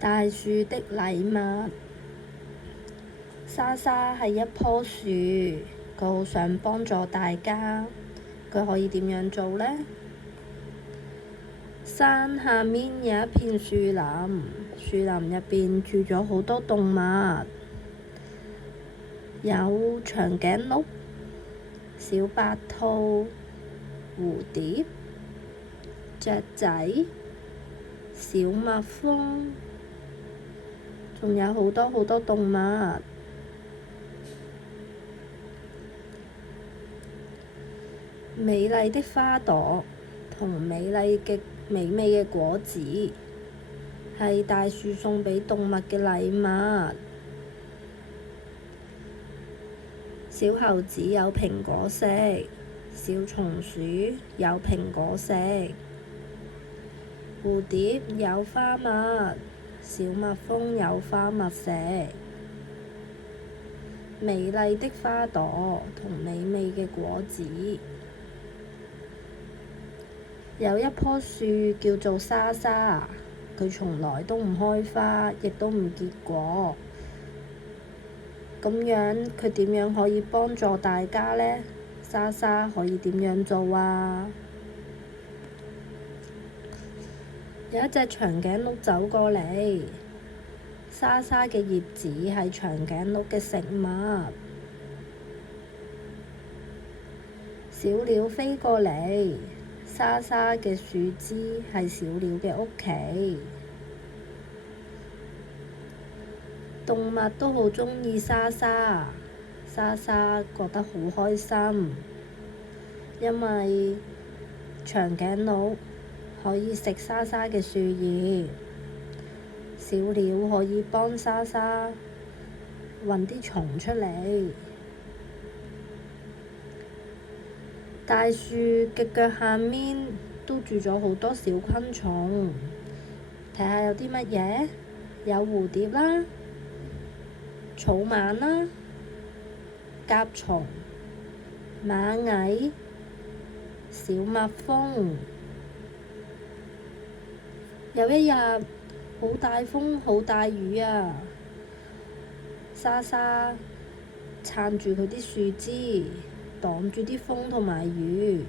大樹的禮物。莎莎係一棵樹，佢好想幫助大家。佢可以點樣做呢？山下面有一片樹林，樹林入邊住咗好多動物，有長頸鹿、小白兔、蝴蝶、雀仔、小蜜蜂，仲有好多好多動物。美麗的花朵同美味嘅果子，係大樹送畀動物嘅禮物。小猴子有蘋果食，小松鼠有蘋果食，蝴蝶有花蜜，小蜜蜂有花蜜食。美麗的花朵同美味嘅果子。有一棵樹叫做莎莎，佢從來都唔開花，亦都唔結果。咁樣佢點樣可以幫助大家呢？莎莎可以點樣做啊？有一隻長頸鹿走過嚟，莎莎嘅葉子係長頸鹿嘅食物。小鳥飛過嚟，莎莎嘅樹枝係小鳥嘅屋企。動物都好鍾意莎莎，莎莎覺得好開心，因為長頸鹿可以食莎莎嘅樹葉，小鳥可以幫莎莎搵啲蟲出嚟。大樹嘅腳下面都住咗好多小昆蟲，睇下有啲乜嘢？有蝴蝶啦、草蜢啦、甲蟲、螞蟻、小蜜蜂。有一日，好大風好大雨啊！莎莎撐住佢啲樹枝，擋住啲風同埋雨，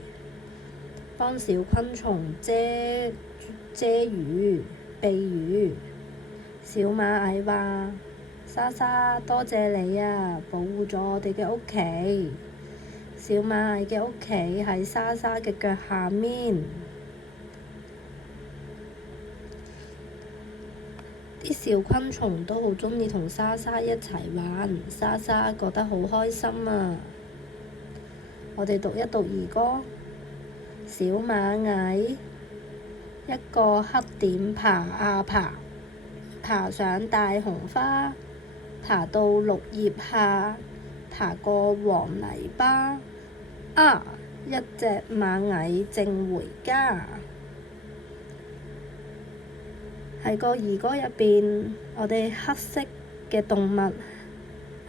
幫小昆蟲遮雨避雨。小螞蟻話：莎莎，多謝你啊，保護咗我哋嘅屋企。小螞蟻嘅屋企喺莎莎嘅腳下面。啲小昆蟲都好鍾意同莎莎一齊玩，莎莎覺得好開心啊！我哋讀一讀兒歌。小螞蟻，一個黑點爬啊爬，爬上大紅花，爬到綠葉下，爬過黃泥巴。啊！一隻螞蟻正回家。喺個兒歌入邊，我哋黑色嘅動物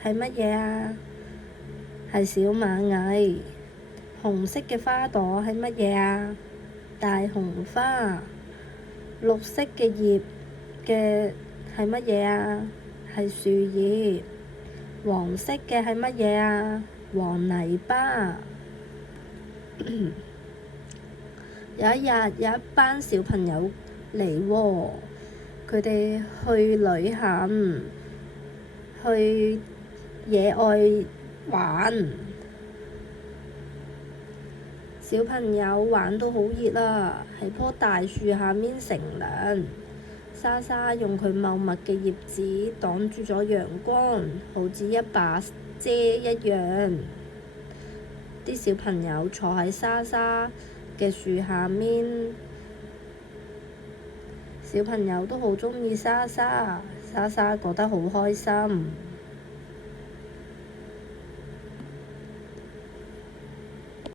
係乜嘢啊？係小螞蟻。紅色嘅花朵係乜嘢啊？大紅花。綠色嘅葉嘅係乜嘢啊？係樹葉。黃色嘅係乜嘢啊？黃泥巴。有一日，有一班小朋友嚟喎，佢哋去旅行，去野外玩。小朋友玩到好熱啊，喺棵大樹下面乘涼。莎莎用佢茂密嘅葉子擋住咗陽光，好似一把遮一樣。啲小朋友坐喺莎莎嘅樹下面，小朋友都好鍾意莎莎，莎莎覺得好開心。